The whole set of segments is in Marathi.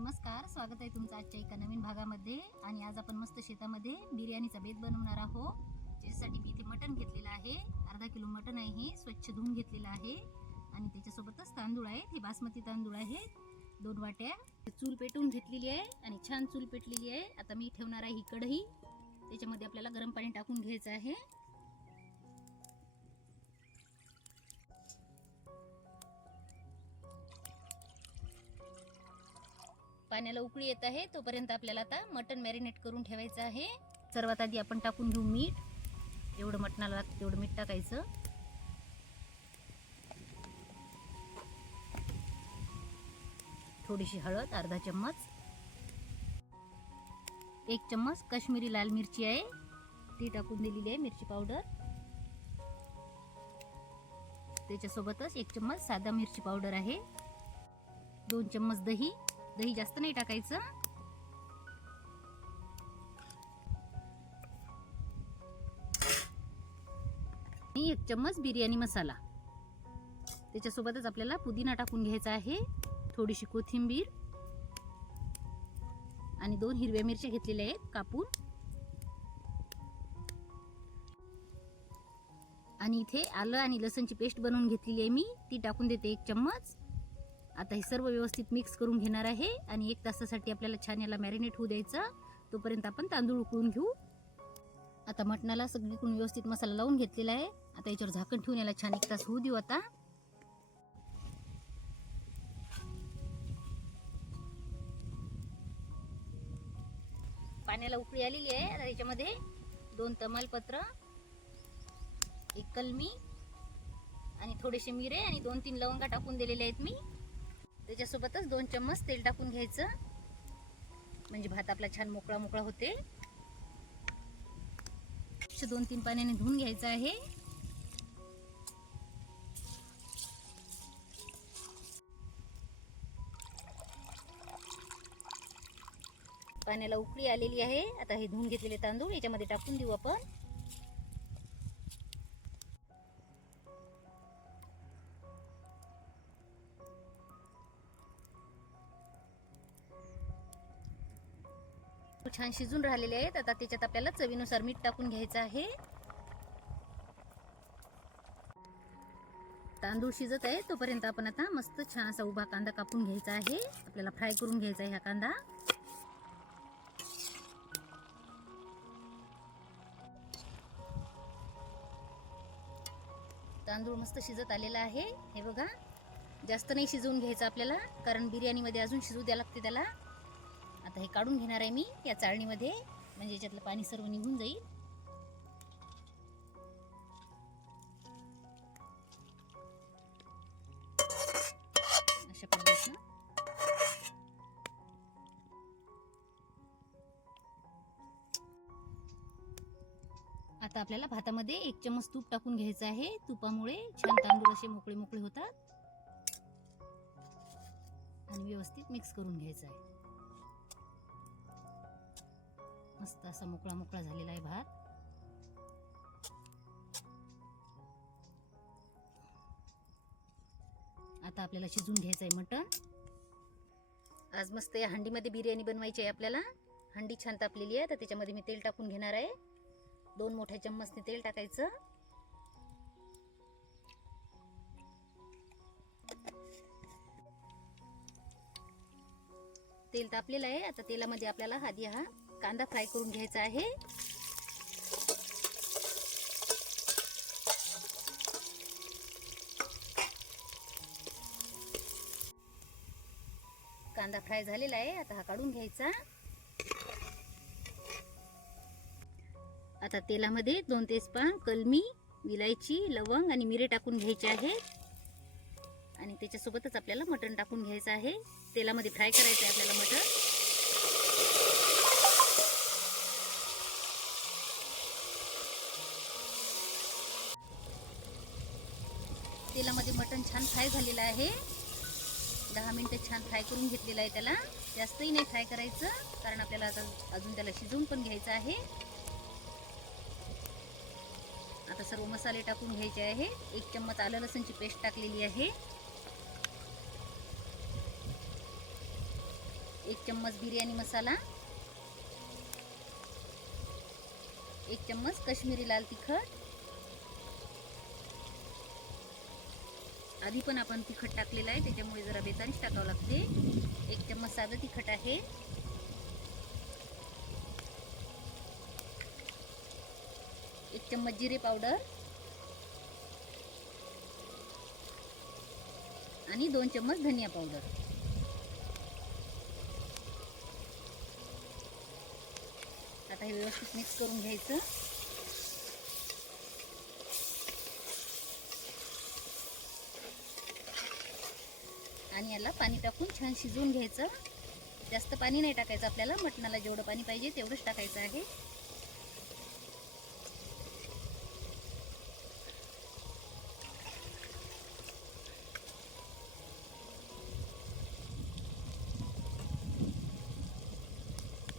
नमस्कार स्वागत आहे तुमचं आजच्या एका नवीन भागामध्ये. आणि आज आपण मस्त शेतामध्ये बिर्याणीचा बेत बनवणार आहोत. त्याच्यासाठी मी इथे मटण घेतलेलं आहे. अर्धा किलो मटण आहे हे. स्वच्छ धुवून घेतलेलं आहे. आणि त्याच्यासोबतच तांदूळ आहेत. हे बासमती तांदूळ आहेत. दोन वाट्या. चूल पेटवून घेतलेली आहे आणि छान चूल पेटलेली आहे. आता मी ठेवणार आहे ही कढई. त्याच्यामध्ये आपल्याला गरम पाणी टाकून घ्यायचं आहे. पाण्याला उकळी येत आहे तोपर्यंत आपल्याला आता मटण मॅरिनेट करून ठेवायचं आहे. सर्वात आधी आपण टाकून घेऊ मीठ. एवढं मटणाला लागतं तेवढं मीठ टाकायचं. थोडीशी हळद अर्धा चम्मच. एक चम्मच काश्मीरी लाल मिरची आहे. ती टाकून दिलेली आहे मिरची पावडर. त्याच्यासोबतच एक चम्मच साधा मिरची पावडर आहे. दोन चम्मच दही. दही जास्त नाही टाकायचं. आणि एक चम्मच बिर्याणी मसाला. त्याच्यासोबतच आपल्याला पुदिना टाकून घ्यायचा आहे थोडीशी कोथिंबीर आणि दोन हिरव्या मिरच्या घेतलेल्या आहेत कापून. आणि इथे आलं आणि लसणची पेस्ट बनवून घेतलेली आहे मी ती टाकून देते एक चम्मच. आता हे सर्व व्यवस्थित मिक्स करून घेणार आहे आणि एक तासासाठी आपल्याला छान याला मॅरिनेट होऊ द्यायचं. तोपर्यंत आपण तांदूळ उकळून घेऊ. आता मटणाला सगळीकडून व्यवस्थित मसाला लावून घेतलेला आहे. आता याच्यावर झाकण ठेवून याला छान एक तास होऊ देऊ आता. पाण्याला उकळी आलेली आहे. आता याच्यामध्ये दोन तमालपत्र एक कलमी आणि थोडेसे मिरे आणि दोन तीन लवंगा टाकून दिलेले आहेत मी. त्याच्यासोबतच दोन चम्मच तेल टाकून घ्यायचं. म्हणजे भात आपला छान मोकळा मोकळा होते. दोन तीन पाण्याने धुवून घ्यायचं आहे. पाण्याला उकळी आलेली आहे. आता हे धुवून घेतलेले तांदूळ याच्यामध्ये टाकून देऊ आपण. छान शिजून राहिलेले आहेत. आता त्याच्यात आपल्याला चवीनुसार मीठ टाकून घ्यायचं आहे. तांदूळ शिजत आहे. तोपर्यंत आपण आता मस्त छान असा उभा कांदा कापून घ्यायचा आहे. आपल्याला फ्राय करून घ्यायचा आहे हा कांदा. तांदूळ मस्त शिजत आलेला आहे. हे बघा. जास्त नाही शिजवून घ्यायचं आपल्याला कारण बिर्याणीमध्ये अजून शिजू द्या लागते त्याला. आता हे काढून घेणार आहे मी या चाळणीमध्ये. म्हणजे याच्यातलं पाणी सर्व निघून जाईल. अशा पद्धतीनं. आता आपल्याला भातामध्ये एक चम्मच तूप टाकून घ्यायचं आहे. तुपामुळे छान तांदूळ असे मोकळे मोकळे होतात. आणि व्यवस्थित मिक्स करून घ्यायचं आहे. मस्त असा मोकळा मोकळा झालेला आहे भात. आता आपल्याला शिजून घ्यायचं आहे मटण. आज मस्त या हंडीमध्ये बिर्याणी बनवायची आहे आपल्याला. हंडी छान तापलेली आहे तर त्याच्यामध्ये मी तेल टाकून घेणार आहे. दोन मोठ्या चम्मचने तेल टाकायचं. तेल तापलेलं आहे आता तेलामध्ये आपल्याला आधी हा. कांदा फ्राय करून घ्यायचा आहे. कांदा फ्राय झालेला आहे आता हा काढून घ्यायचा. आता तेलामध्ये दोन तेजपान कलमी विलायची लवंग आणि मिरे टाकून घ्यायचे आहे. आणि त्याच्यासोबतच आपल्याला मटण टाकून घ्यायचं आहे. तेलामध्ये फ्राय करायचं आहे आपल्याला मटण. तेलामध्ये मटण छान फ्राय झालेलं आहे. दहा मिनटं छान फ्राय करून घेतलेलं आहे त्याला. जास्तही नाही फ्राय करायचं कारण आपल्याला आता अजून त्याला शिजवून पण घ्यायचं आहे. आता सर्व मसाले टाकून घ्यायचे आहे. एक चम्मच आलं लसणची पेस्ट टाकलेली आहे. एक चम्मच बिर्याणी मसाला. एक चम्मच कश्मीरी लाल तिखट. आधी पण आपण तिखट टाकलेलं आहे त्याच्यामुळे जरा बेतानीच टाकावं लागते. एक चम्मच साधं तिखट आहे. एक चम्मच जिरे पावडर. आणि दोन चम्मच धनिया पावडर. आता हे व्यवस्थित मिक्स करून घ्यायचं. आणि याला पाणी टाकून छान शिजवून घ्यायचं. जास्त पाणी नाही टाकायचं आपल्याला मटणाला जेवढं पाणी पाहिजे तेवढंच टाकायचं आहे.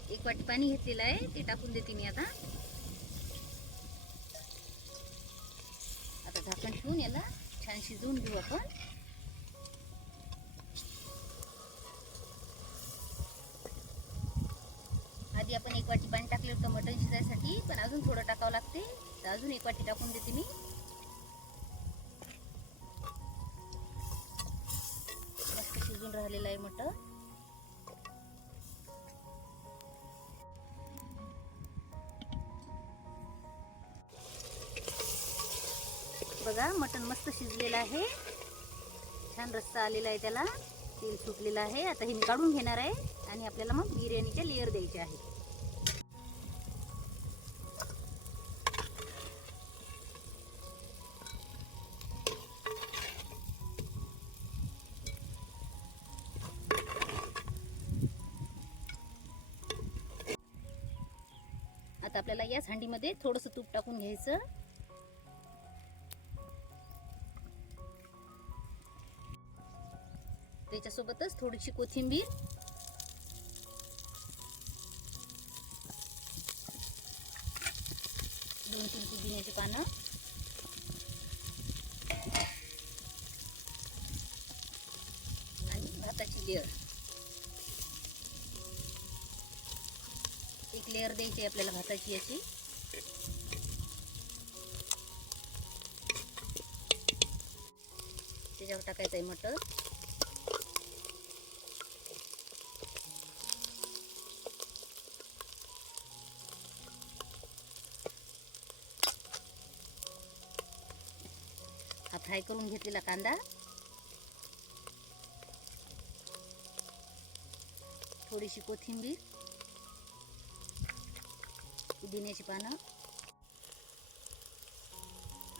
एक वाटी पाणी घेतलेलं आहे ते टाकून देते मी आता. आता झाकण ठेवून याला छान शिजवून घेऊ आपण. आधी आपण एक वाटी पाणी टाकले होतं मटण शिजायसाठी पण अजून थोडं टाकावं लागते. तर अजून एक वाटी टाकून देते मी. मस्त शिजून राहिलेलं आहे मटण. बघा मटण मस्त शिजलेलं आहे. छान रस्सा आलेला आहे त्याला. तेल सुटलेलं आहे. आता हे मी काढून घेणार आहे आणि आपल्याला मग बिर्याणीचे लेअर द्यायचे आहे आपल्याला या हांडीमध्ये थोडंसं तूप टाकून घ्यायचं. त्याच्यासोबतच थोडीशी कोथिंबीर. दोन तीन पुदिन्याची पानं. लेअर द्यायची आपल्याला भाताची याची. त्याच्यावर टाकायचं आहे मटर. हा फ्राय करून घेतलेला कांदा. थोडीशी कोथिंबीर. पुदिन्याची पानं.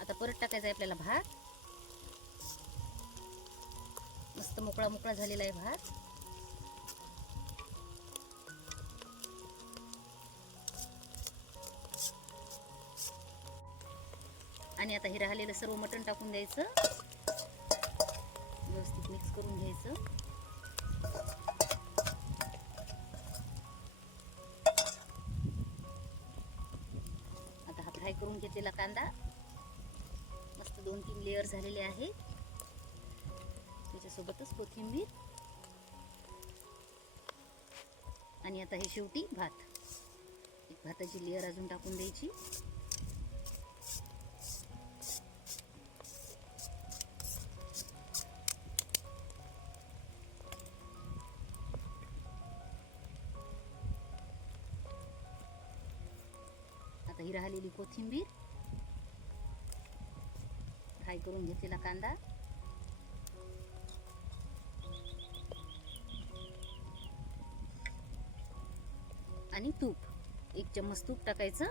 आता परत टाकायचा आहे आपल्याला भात. मस्त मोकळा मोकळा झालेला आहे भात. आणि आता हे राहिलेलं सर्व मटण टाकून द्यायचं. व्यवस्थित मिक्स करून घ्यायचं. घेतलेला कांदा. मस्त दोन तीन लेअर झालेले आहे. त्याच्यासोबतच कोथिंबीर. आणि आता हे शेवटी भात. एक भाताची लेअर अजून टाकून द्यायची. कोथिंबीर फ्राय करून घेतलेला कांदा आणि तूप एक चम्मच तूप टाकायचं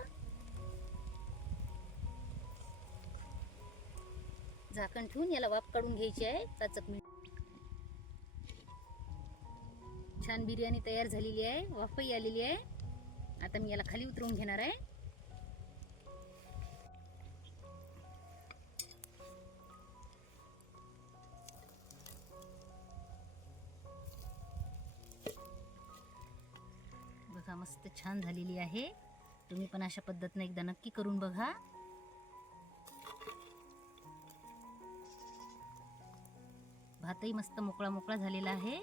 झाकण ठेवून याला वाफ काढून घ्यायची आहे काचक मीठ छान बिर्याणी तयार झालेली आहे वाफही आलेली आहे आता मी याला खाली उतरवून घेणार आहे बघा मस्त छान झालेली आहे. तुम्ही पण अशा पद्धतीने एकदा नक्की करून बघा. भातही मस्त मोकळा मोकळा झालेला आहे.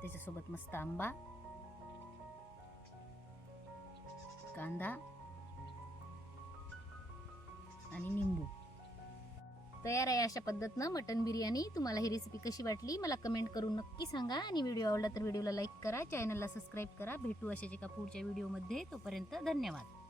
त्याच्यासोबत मस्त आंबा कांदा आणि निंबू. तयार आहे अशा पद्धतीनं मटन बिर्याणी. तुम्हाला ही रेसिपी कशी वाटली मला कमेंट करून नक्की सांगा. आणि व्हिडिओ आवडला तर व्हिडिओला लाईक करा चॅनलला सबस्क्राईब करा. भेटू अशाच एका पुढच्या व्हिडिओमध्ये तोपर्यंत धन्यवाद.